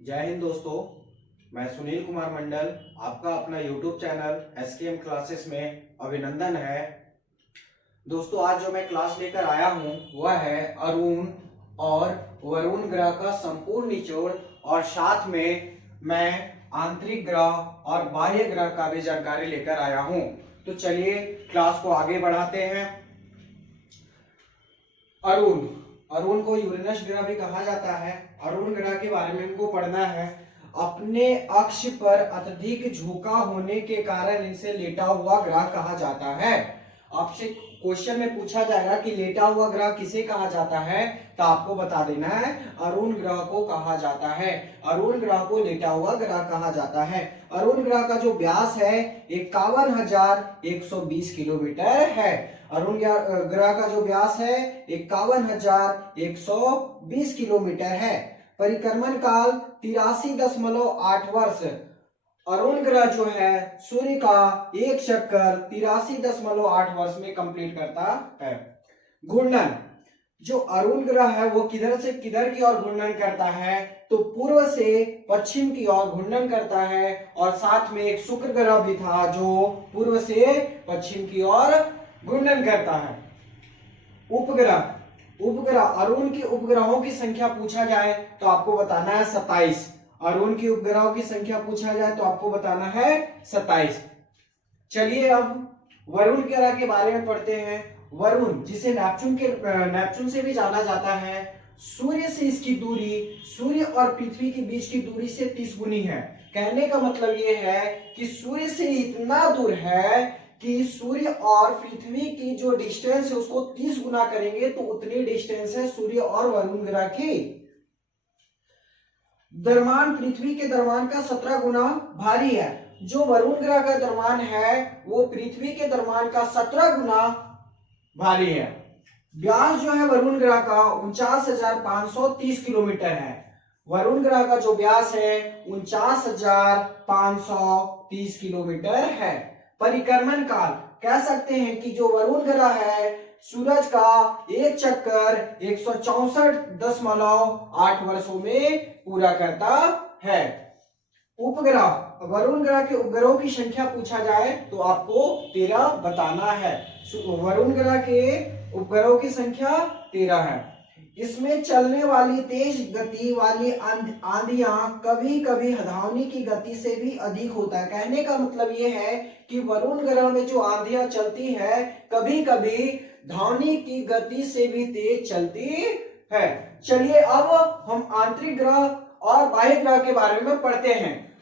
जय हिंद दोस्तों। मैं सुनील कुमार मंडल, आपका अपना YouTube चैनल SKM क्लासेस में अभिनंदन है। दोस्तों, आज जो मैं क्लास लेकर आया हूं वह है अरुण और वरुण ग्रह का संपूर्ण निचोड़, और साथ में मैं आंतरिक ग्रह और बाह्य ग्रह का भी जानकारी लेकर आया हूं। तो चलिए क्लास को आगे बढ़ाते हैं। अरुण अरुण को यूरेनस ग्रह भी कहा जाता है। अरुण ग्रह के बारे में हमको पढ़ना है। अपने अक्ष पर अत्यधिक झुका होने के कारण इसे लेटा हुआ ग्रह कहा जाता है। आपसे क्वेश्चन में पूछा जाएगा कि लेटा हुआ ग्रह किसे कहा जाता है, तो आपको बता देना है अरुण ग्रह को कहा जाता है। अरुण ग्रह को लेटा हुआ ग्रह कहा जाता है। अरुण ग्रह का जो व्यास है 51,120 किलोमीटर है। अरुण ग्रह का जो व्यास है 51,120 किलोमीटर है। परिक्रमण काल 83.8 वर्ष। अरुण ग्रह जो है सूर्य का एक चक्कर 83.8 वर्ष में कंप्लीट करता है। घूर्णन, जो अरुण ग्रह है वो किधर से किधर की ओर घूर्णन करता है, तो पूर्व से पश्चिम की ओर घूर्णन करता है। और साथ में एक शुक्र ग्रह भी था जो पूर्व से पश्चिम की ओर घूर्णन करता है। उपग्रह उपग्रह अरुण के उपग्रहों की संख्या पूछा जाए तो आपको बताना है 27। अरुण के उपग्रहों की संख्या पूछा जाए तो आपको बताना है 27। चलिए अब वरुण ग्रह के बारे में पढ़ते हैं। वरुण, जिसे नेपच्यून से भी जाना जाता है, सूर्य से इसकी दूरी सूर्य और पृथ्वी के बीच की दूरी से 30 गुनी है। कहने का मतलब ये है कि सूर्य से इतना दूर है कि सूर्य और पृथ्वी की जो डिस्टेंस है उसको 30 गुना करेंगे तो उतनी डिस्टेंस है सूर्य और वरुण ग्रह की। द्रव्यमान पृथ्वी के द्रव्यमान का 17 गुना भारी है। जो वरुण ग्रह का द्रव्यमान है वो पृथ्वी के द्रव्यमान का 17 गुना भारी है। व्यास जो है वरुण ग्रह का 49,530 किलोमीटर है। वरुण ग्रह का जो व्यास है 49,530 किलोमीटर है। परिक्रमण काल, कह सकते हैं कि जो वरुण ग्रह है सूरज का एक चक्कर 164.8 वर्षों में पूरा करता है। उपग्रह, वरुण ग्रह के उपग्रहों की संख्या पूछा जाए तो आपको 13 बताना है। वरुण ग्रह के उपग्रहों की संख्या 13 है। इसमें चलने वाली तेज गति वाली आंधियां कभी कभी हथौनी की गति से भी अधिक होता है। कहने का मतलब ये है कि वरुण ग्रह में जो आंधियां चलती है कभी कभी ध्वनि की गति से भी तेज चलती है। चलिए अब हम आंतरिक ग्रह और बाह्य ग्रह के बारे में पढ़ते हैं।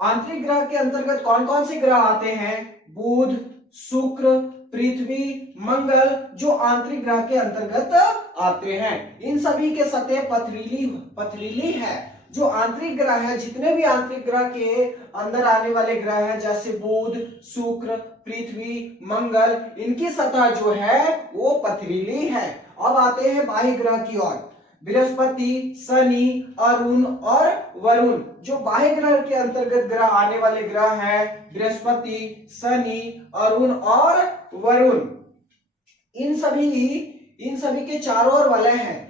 आंतरिक ग्रह के अंतर्गत कौन कौन से ग्रह आते हैं? बुध, शुक्र, पृथ्वी, मंगल, जो आंतरिक ग्रह के अंतर्गत आते हैं। इन सभी के सतह पथरीली है। जो आंतरिक ग्रह है, जितने भी आंतरिक ग्रह के अंदर आने वाले ग्रह हैं जैसे बुध, शुक्र, पृथ्वी, मंगल, इनकी सतह जो है वो पथरीली है। अब आते हैं बाह्य ग्रह की ओर। बृहस्पति, शनि, अरुण और वरुण, जो बाह्य ग्रह के अंतर्गत ग्रह आने वाले ग्रह हैं, बृहस्पति, शनि, अरुण और वरुण, इन सभी के चारों ओर वलय हैं।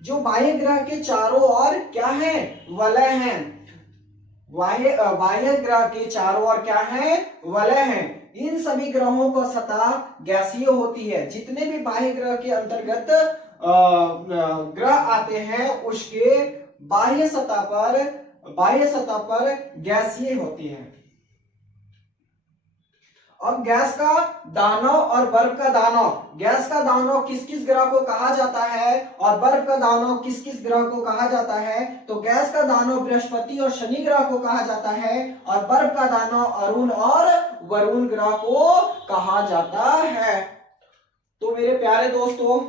जो बाह्य ग्रह के चारों ओर क्या है? वलय हैं। बाह्य ग्रह के चारों ओर क्या है? वलय हैं। इन सभी ग्रहों का सतह गैसीय होती है। जितने भी बाह्य ग्रह के अंतर्गत ग्रह आते हैं उसके बाह्य सतह पर गैसीय होती है। अब गैस का दानव और बर्फ का दानव। गैस का दानव किस किस ग्रह को कहा जाता है और बर्फ का दानव किस किस ग्रह को कहा जाता है? तो गैस का दानव बृहस्पति और शनि ग्रह को कहा जाता है और बर्फ का दानव अरुण और वरुण ग्रह को कहा जाता है। तो मेरे प्यारे दोस्तों,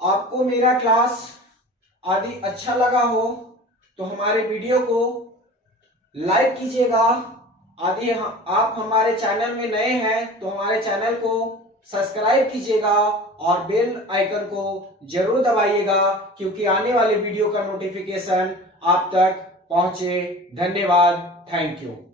आपको मेरा क्लास आदि अच्छा लगा हो तो हमारे वीडियो को लाइक कीजिएगा। यदि आप हमारे चैनल में नए हैं तो हमारे चैनल को सब्सक्राइब कीजिएगा और बेल आइकन को जरूर दबाइएगा, क्योंकि आने वाले वीडियो का नोटिफिकेशन आप तक पहुंचे। धन्यवाद। Thank you.